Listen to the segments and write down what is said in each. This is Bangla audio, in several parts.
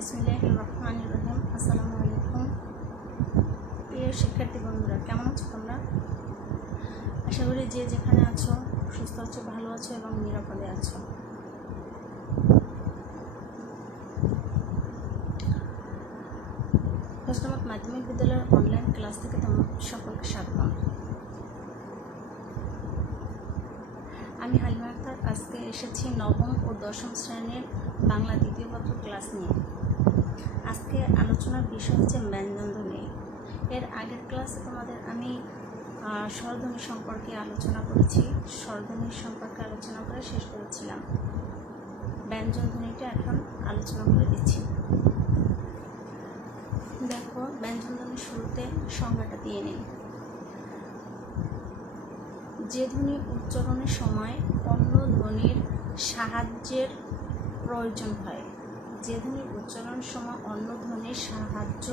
বিসমিল্লাহির রহমানির রহিম। আসসালামু আলাইকুম প্রিয় শিক্ষার্থী বন্ধুরা, কেমন আছো তোমরা? আশা করি যে যেখানে আছো সুস্থ আছো, ভালো আছো এবং নিরাপদে আছো। হোস্টমাত মাধ্যমিক বিদ্যালয়ের অনলাইন ক্লাস থেকে তোমার সকলকে স্বাগতম। আমি হালিমা আক্তার আজকে এসেছি নবম ও দশম শ্রেণীর বাংলা দ্বিতীয় পত্র ক্লাস নিয়ে। আজকে আলোচনার বিষয় হচ্ছে ব্যঞ্জনধ্বনি। এর আগের ক্লাসে তোমাদের আমি স্বরধ্বনি সম্পর্কে আলোচনা করেছি। স্বরধ্বনির সম্পর্কে আলোচনা করে শেষ করেছিলাম। ব্যঞ্জনধ্বনিটা এখন আলোচনা করে দিচ্ছি। দেখো, ব্যঞ্জনধ্বনির শুরুতে সংজ্ঞাটা দিয়ে নিই। যে ধ্বনি উচ্চারণের সময় অন্য ধ্বনির সাহায্যের প্রয়োজন হয়, যে ধ্বনি উচ্চারণের সময় অন্য ধ্বনির সাহায্য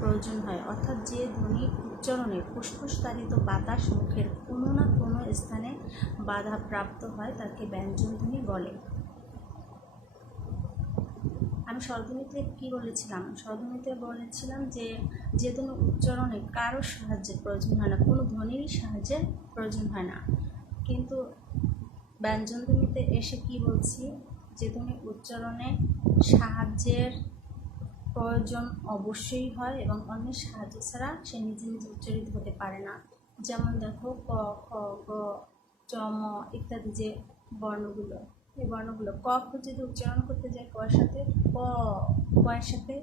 প্রয়োজন হয়, অর্থাৎ যে ধ্বনি উচ্চারণে ফুসফুসতাড়িত বাতাস মুখের কোনো না কোনো স্থানে বাধাপ্রাপ্ত হয় তাকে ব্যঞ্জনধ্বনি বলে। আমি স্বরধ্বনিতে কী বলেছিলাম? স্বরধ্বনিতে বলেছিলাম যে ধ্বনি উচ্চারণে কারোর সাহায্যের প্রয়োজন হয় না, কোনো ধ্বনিরই সাহায্যের প্রয়োজন হয় না। কিন্তু ব্যঞ্জনধ্বনিতে এসে কি বলছি? যে ধ্বনি উচ্চারণে সাহায্যের প্রয়োজন অবশ্যই হয় এবং অন্যের সাহায্য ছাড়া সে নিজে নিজে উচ্চারিত হতে পারে না। যেমন দেখো, ক, খ, গ, চ, ম ইত্যাদি যে বর্ণগুলো, এই বর্ণগুলো ক যদি উচ্চারণ করতে যায় কয়ের সাথে কয়ের সাথে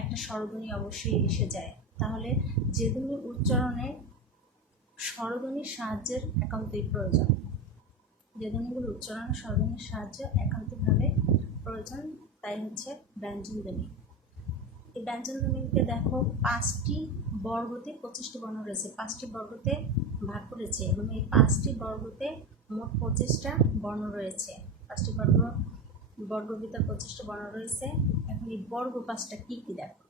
একটা স্বরধ্বনি অবশ্যই এসে যায়। তাহলে যে ধ্বনি উচ্চারণে স্বরধ্বনির সাহায্যের একান্তই প্রয়োজন, যে ধ্বনিগুলো উচ্চারণে স্বরধ্বনির সাহায্য একান্তভাবে প্রয়োজন, তাই হচ্ছে ব্যঞ্জনধ্বনি। এই ব্যঞ্জনধ্বনিকে দেখো 5টি বর্গতে 25টি বর্ণ রয়েছে, 5টি বর্গতে ভাগ করেছে এবং এই 5টি বর্গতে মোট 25টা বর্ণ রয়েছে। 5টি বর্গভিতর 25টা বর্ণ রয়েছে। এখন এই বর্গ 5টা কী কী দেখো।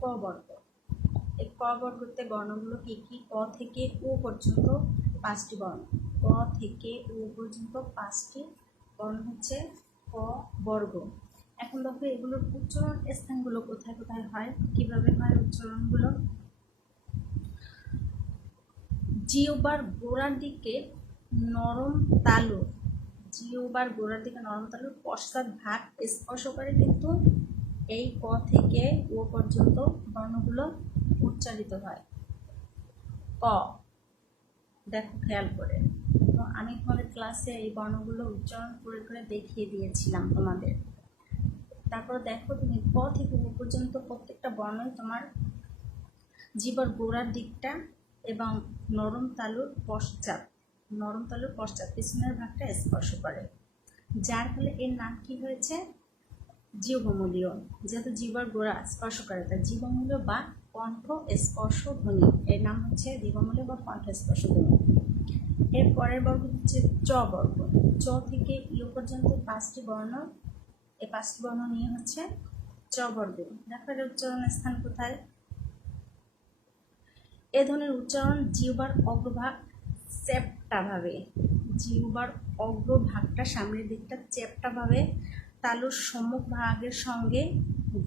ক বর্গ, এই ক বর্গতে বর্ণগুলো কী কী? ক থেকে ও পর্যন্ত 5টি বর্ণ, ক থেকে ও পর্যন্ত 5টি বর্ণ হচ্ছে ক বর্গ। এখন দেখো এগুলোর উচ্চারণ স্থানগুলো কোথায় কোথায় হয়, কিভাবে হয় উচ্চারণগুলো। জিহ্বার গোড়ার দিকে নরম তালু, জিহ্বার গোড়ার দিকে নরম তালুর পশ্চাৎ ভাগ স্পর্শ করে কিন্তু এই ক থেকে ও পর্যন্ত বর্ণগুলো উচ্চারিত হয়। ক দেখো খেয়াল করে, তো আমি তোমাদের ক্লাসে এই বর্ণগুলো উচ্চারণ করে করে দেখিয়ে দিয়েছিলাম তোমাদের। তারপর দেখো তুমি ক থেকে ও পর্যন্ত প্রত্যেকটা বর্ণই তোমার জিহ্বার গোড়ার দিকটা এবং নরম তালুর পশ্চাৎ পিছনের ভাগটা স্পর্শ করে, যার ফলে এর নাম কি হয়েছে? জিহ্বমূলীয়। যেহেতু জিহ্বার গোড়া স্পর্শ করে তাই জিহ্বমূলীয় বা কণ্ঠ স্পর্শ ধ্বনি, এর নাম হচ্ছে জিহ্বমূলীয় বা কণ্ঠ স্পর্শ ধ্বনি। এর পরের বর্গ হচ্ছে চ বর্গ। চ থেকে ইউ পর্যন্ত 5টি বর্ণ, এই 5টি বর্ণ নিয়ে হচ্ছে চ বর্গ। দেখো এর উচ্চারণের স্থান কোথায়? এ ধরনের উচ্চারণ জিহ্বার অগ্রভাগ চ্যাপ্টাভাবে, জিহ্বার অগ্রভাগটা সামনের দিকটা চ্যাপ্টাভাবে তালুর সম্মুখ ভাগের সঙ্গে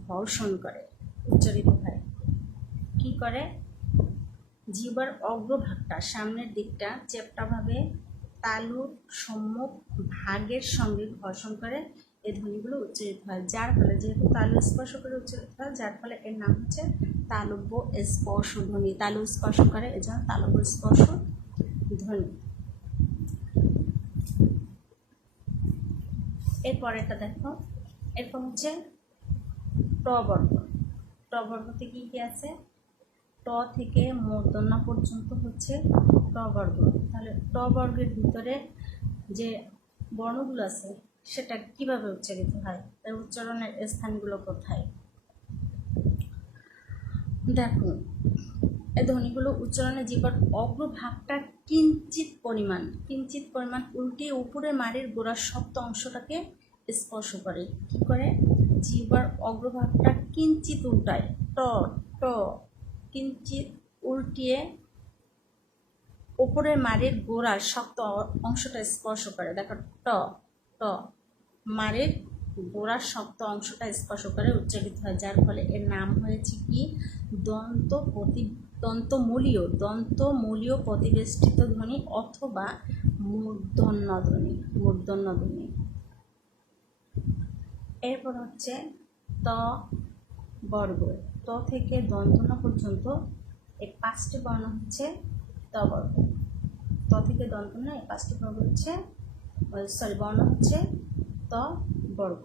ঘর্ষণ করে উচ্চারিত হয়। কি করে? জিহ্বার অগ্রভাগটা সামনের দিকটা চ্যাপ্টাভাবে তালুর সম্মুখ ভাগের সঙ্গে ঘর্ষণ করে এই ধ্বনিগুলো উচ্চারিত হয়, যার ফলে যেহেতু তালু স্পর্শ করে উচ্চারিত হয়, যার ফলে এর নাম হচ্ছে তালব্য স্পর্শ ধ্বনি। তালু স্পর্শ করে এজন্য তালব্য স্পর্শ ধ্বনি। এরপর এটা দেখো, এরপর হচ্ছে ট বর্গ। ট বর্গতে কি কি আছে? ট থেকে মূর্ধন্য পর্যন্ত হচ্ছে ট বর্গ। তাহলে ট বর্গের ভিতরে যে বর্ণগুলো আছে সেটা কিভাবে উচ্চারিত হয়, এর উচ্চারণের স্থানগুলো কোথায়? দেখো, এই ধ্বনিগুলো উচ্চারণে জিহ্বার অগ্রভাগটা কিঞ্চিত পরিমাণ উল্টিয়ে উপরের মাড়ির গোড়ার শক্ত অংশটাকে স্পর্শ করে। কি করে? জিহ্বার অগ্রভাগটা কিঞ্চিত উল্টায়, ট ট কিঞ্চিত উল্টিয়ে উপরের মাড়ির গোড়ার শক্ত অংশটা স্পর্শ করে। দেখো ট ট মাড়ির গোড়ার শক্ত অংশটা স্পর্শ করে উচ্চারিত হয়, যার ফলে এর নাম হয়েছে কি দন্তমূলীয় প্রতিবেষ্টিত ধ্বনি অথবা মূর্ধন্য ধ্বনি। এরপর হচ্ছে ত বর্গ। ত থেকে দন্তন্য পর্যন্ত এই 5টি বর্ণ হচ্ছে ত বর্গ। ত থেকে দন্তন্য এই 5টি বর্ণ হচ্ছে ত বর্গ।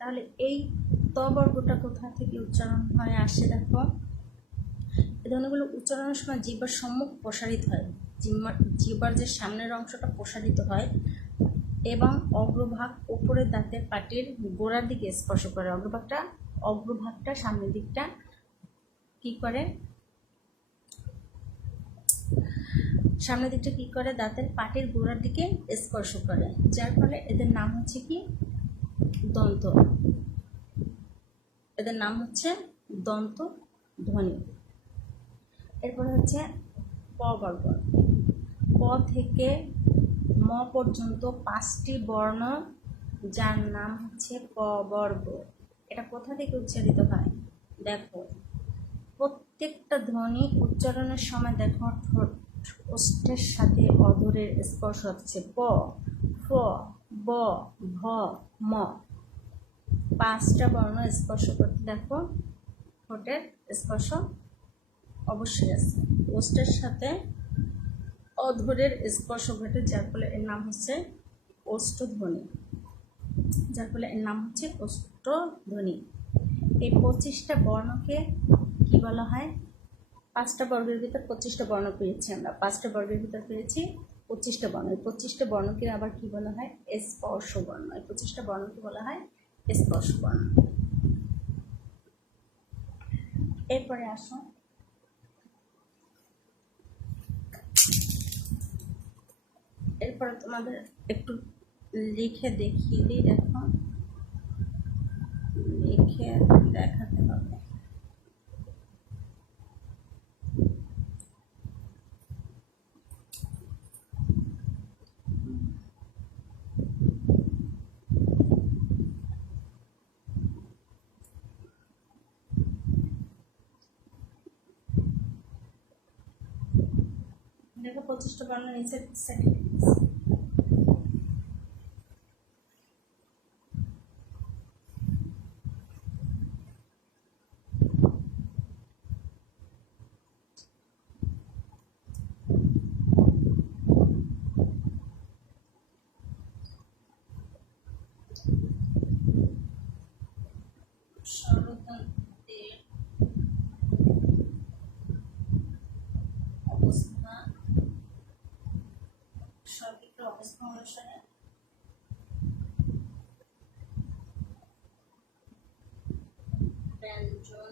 তাহলে এই ত বর্গটা কোথা থেকে উচ্চারণ হয়ে আসে দেখো। এই ধ্বনিগুলো উচ্চারণের সময় জিহ্বার সম্মুখ প্রসারিত হয়, জিহ্বার যে সামনের অংশটা প্রসারিত হয় এবং অগ্রভাগ উপরের দাঁতের পাটির গোড়ার দিকে স্পর্শ করে। অগ্রভাগটা সামনের দিকটা কি করে, সামনের দিকটা কি করে, দাঁতের পাটির গোড়ার দিকে স্পর্শ করে, যার ফলে এদের নাম হচ্ছে কি দন্ত। এদের নাম হচ্ছে দন্ত ধ্বনি। এরপরে হচ্ছে প বর্গ। প থেকে ম পর্যন্ত 5টি বর্ণ, যার নাম হচ্ছে প বর্গ। এটা কোথা থেকে উচ্চারিত হয় দেখো। প্রত্যেকটা ধ্বনি উচ্চারণের সময় দেখো ওষ্ঠের সাথে অধরের স্পর্শ হচ্ছে। প, ফ, ব, ভ, ম, 5টা বর্ণ স্পর্শ করতে দেখো ঠোঁটের স্পর্শ অবশ্যই আছে। ওষ্ঠের সাথে অধরের স্পর্শ ঘটে, যার ফলে এর নাম হচ্ছে ওষ্ঠধ্বনি। এই 25টা বর্ণকে কি বলা হয়? 5টা বর্গের ভিতর 25টা বর্ণ পেয়েছি আমরা। 5টা বর্গের ভিতর পেয়েছি 25টা বর্ণ। এই 25টা বর্ণকে আবার কি বলা হয়? স্পর্শ বর্ণ। এই 25টা বর্ণকে বলা হয় স্পর্শ বর্ণ। এরপরে আসো এরপরে তোমাদের একটু লিখে দেখিয়ে দিই। দেখো, লিখে দেখাতে হবে। দেখো 25টা বর্ণ নিচে সেটে স্বরতন্ত্রের অবস্থান অনুসারে ব্যঞ্জন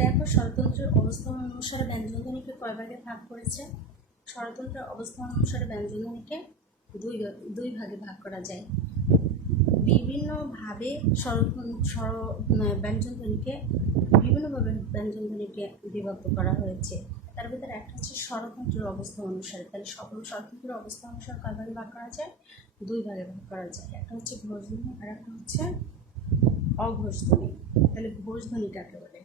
দেখো স্বরতন্ত্রের অবস্থান অনুসারে ব্যঞ্জনধ্বনিকে কয় ভাগে ভাগ করেছে? স্বরতন্ত্রের অবস্থান অনুসারে ব্যঞ্জনধ্বনিকে দুই ভাগে ভাগ করা যায়। বিভিন্নভাবে ব্যঞ্জনধ্বনিকে বিভক্ত করা হয়েছে। তার ভিতরে একটা হচ্ছে স্বরতন্ত্রের অবস্থান অনুসারে। তাহলে সকল স্বরতন্ত্রের অবস্থান অনুসারে কয় ভাগে ভাগ করা যায়? দুই ভাগে ভাগ করা যায়। একটা হচ্ছে ঘোষধ্বনি আর একটা হচ্ছে অঘোষধ্বনি। তাহলে ঘোষধ্বনি কাকে বলে?